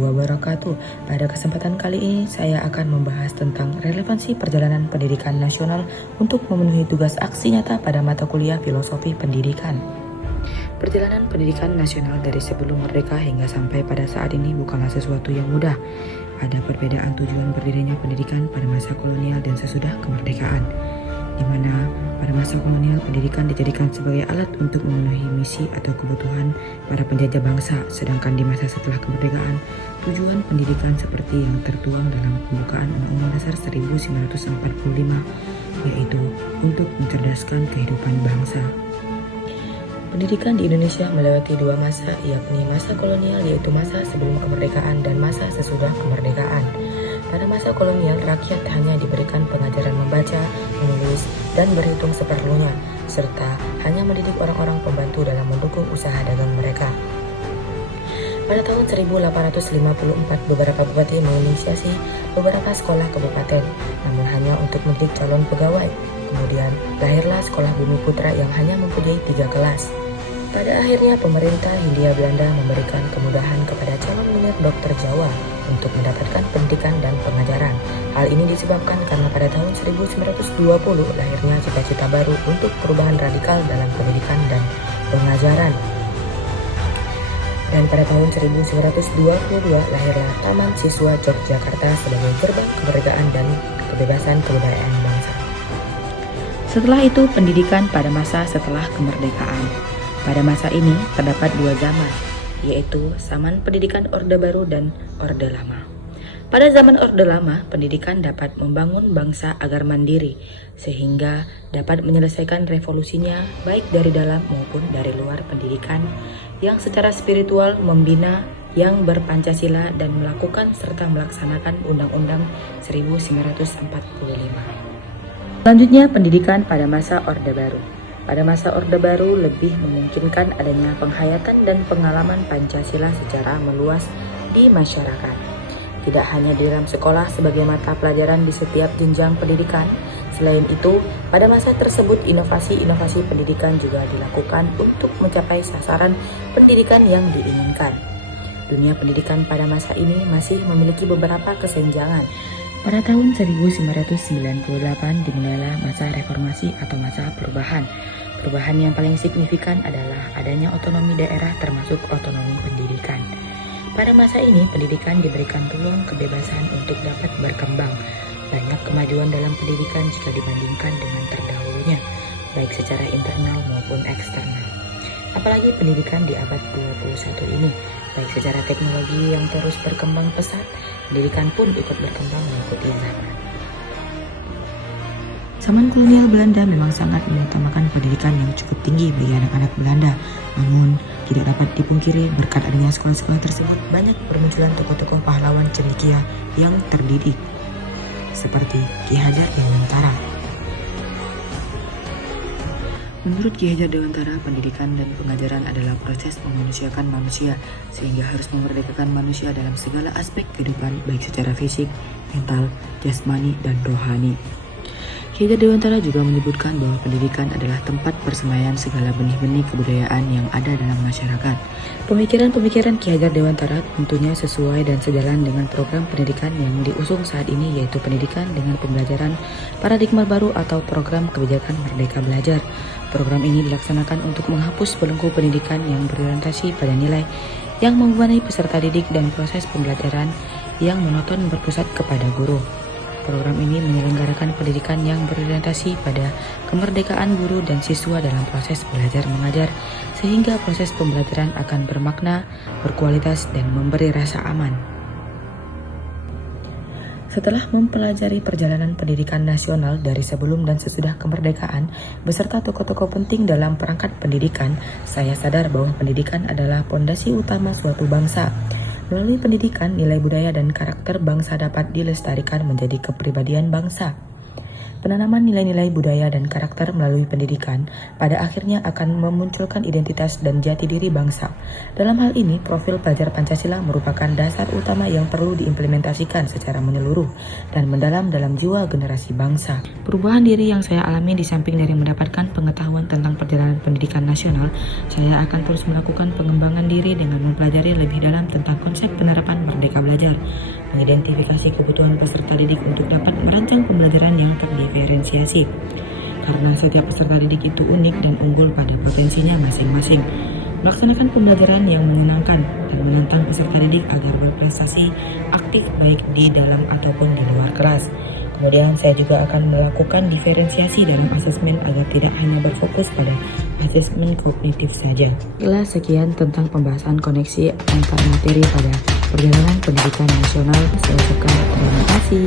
wabarakatuh. Pada kesempatan kali ini saya akan membahas tentang relevansi perjalanan pendidikan nasional untuk memenuhi tugas aksi nyata pada mata kuliah Filosofi Pendidikan. Perjalanan pendidikan nasional dari sebelum merdeka hingga sampai pada saat ini bukanlah sesuatu yang mudah. Ada perbedaan tujuan berdirinya pendidikan pada masa kolonial dan sesudah kemerdekaan, di mana pada masa kolonial pendidikan dijadikan sebagai alat untuk memenuhi misi atau kebutuhan para penjajah bangsa, sedangkan di masa setelah kemerdekaan tujuan pendidikan seperti yang tertuang dalam pembukaan Undang-Undang Dasar 1945 yaitu untuk mencerdaskan kehidupan bangsa. Pendidikan di Indonesia melewati dua masa, yakni masa kolonial yaitu masa sebelum kemerdekaan dan masa sesudah kemerdekaan. Pada masa kolonial, rakyat hanya diberikan pengajaran membaca, menulis, dan berhitung seperlunya, serta hanya mendidik orang-orang pembantu dalam mendukung usaha dagang mereka. Pada tahun 1854, beberapa bupati menginisiasi beberapa sekolah kabupaten, namun hanya untuk mendidik calon pegawai. Kemudian, lahirlah Sekolah Bumi Putra yang hanya mempunyai 3 kelas. Pada akhirnya, pemerintah Hindia Belanda memberikan kemudahan kepada calon minor dokter Jawa untuk mendapatkan pendidikan dan pengajaran. Hal ini disebabkan karena pada tahun 1920 lahirnya cita-cita baru untuk perubahan radikal dalam pendidikan dan pengajaran. Dan pada tahun 1922 lahirlah Taman Siswa Yogyakarta sebagai gerbang kemerdekaan dan kebebasan kebudayaan bangsa. Setelah itu, pendidikan pada masa setelah kemerdekaan. Pada masa ini terdapat 2 zaman, yaitu zaman pendidikan Orde Baru dan Orde Lama. Pada zaman Orde Lama, pendidikan dapat membangun bangsa agar mandiri, sehingga dapat menyelesaikan revolusinya baik dari dalam maupun dari luar pendidikan, yang secara spiritual membina yang berpancasila dan melakukan serta melaksanakan Undang-Undang 1945. Selanjutnya, pendidikan pada masa Orde Baru. Pada masa Orde Baru lebih memungkinkan adanya penghayatan dan pengalaman Pancasila secara meluas di masyarakat. Tidak hanya di dalam sekolah sebagai mata pelajaran di setiap jenjang pendidikan. Selain itu, pada masa tersebut inovasi-inovasi pendidikan juga dilakukan untuk mencapai sasaran pendidikan yang diinginkan. Dunia pendidikan pada masa ini masih memiliki beberapa kesenjangan. Pada tahun 1998 dimulailah masa reformasi atau masa perubahan. Perubahan yang paling signifikan adalah adanya otonomi daerah termasuk otonomi pendidikan. Pada masa ini pendidikan diberikan ruang kebebasan untuk dapat berkembang. Banyak kemajuan dalam pendidikan jika dibandingkan dengan terdahulunya, baik secara internal maupun eksternal. Apalagi pendidikan di abad 21 ini, baik secara teknologi yang terus berkembang pesat, pendidikan pun ikut berkembang mengikuti zaman. Zaman kolonial Belanda memang sangat mengutamakan pendidikan yang cukup tinggi bagi anak-anak Belanda. Namun, tidak dapat dipungkiri berkat adanya sekolah-sekolah tersebut, banyak bermunculan tokoh-tokoh pahlawan cendekia yang terdidik, seperti Ki Hajar Dewantara. Menurut Ki Hajar Dewantara, pendidikan dan pengajaran adalah proses memanusiakan manusia, sehingga harus memerdekakan manusia dalam segala aspek kehidupan, baik secara fisik, mental, jasmani, dan rohani. Ki Hajar Dewantara juga menyebutkan bahwa pendidikan adalah tempat persemaian segala benih-benih kebudayaan yang ada dalam masyarakat. Pemikiran-pemikiran Ki Hajar Dewantara tentunya sesuai dan sejalan dengan program pendidikan yang diusung saat ini, yaitu pendidikan dengan pembelajaran paradigma baru atau program kebijakan Merdeka Belajar. Program ini dilaksanakan untuk menghapus belenggu pendidikan yang berorientasi pada nilai yang membebani peserta didik dan proses pembelajaran yang monoton berpusat kepada guru. Program ini menyelenggarakan pendidikan yang berorientasi pada kemerdekaan guru dan siswa dalam proses belajar mengajar, sehingga proses pembelajaran akan bermakna, berkualitas, dan memberi rasa aman. Setelah mempelajari perjalanan pendidikan nasional dari sebelum dan sesudah kemerdekaan, beserta tokoh-tokoh penting dalam perangkat pendidikan, saya sadar bahwa pendidikan adalah pondasi utama suatu bangsa. Melalui pendidikan, nilai budaya dan karakter bangsa dapat dilestarikan menjadi kepribadian bangsa. Penanaman nilai-nilai budaya dan karakter melalui pendidikan pada akhirnya akan memunculkan identitas dan jati diri bangsa. Dalam hal ini, profil pelajar Pancasila merupakan dasar utama yang perlu diimplementasikan secara menyeluruh dan mendalam dalam jiwa generasi bangsa. Perubahan diri yang saya alami di samping dari mendapatkan pengetahuan tentang perjalanan pendidikan nasional, saya akan terus melakukan pengembangan diri dengan mempelajari lebih dalam tentang konsep penerapan Merdeka Belajar, mengidentifikasi kebutuhan peserta didik untuk dapat merancang pembelajaran yang terdiferensiasi. Karena setiap peserta didik itu unik dan unggul pada potensinya masing-masing. Melaksanakan pembelajaran yang menyenangkan dan menantang peserta didik agar berprestasi aktif baik di dalam ataupun di luar kelas. Kemudian saya juga akan melakukan diferensiasi dalam asesmen agar tidak hanya berfokus pada asesmen kognitif saja. Sekian tentang pembahasan koneksi antar materi pada perjalanan pendidikan nasional. Saya ucapkan terima kasih.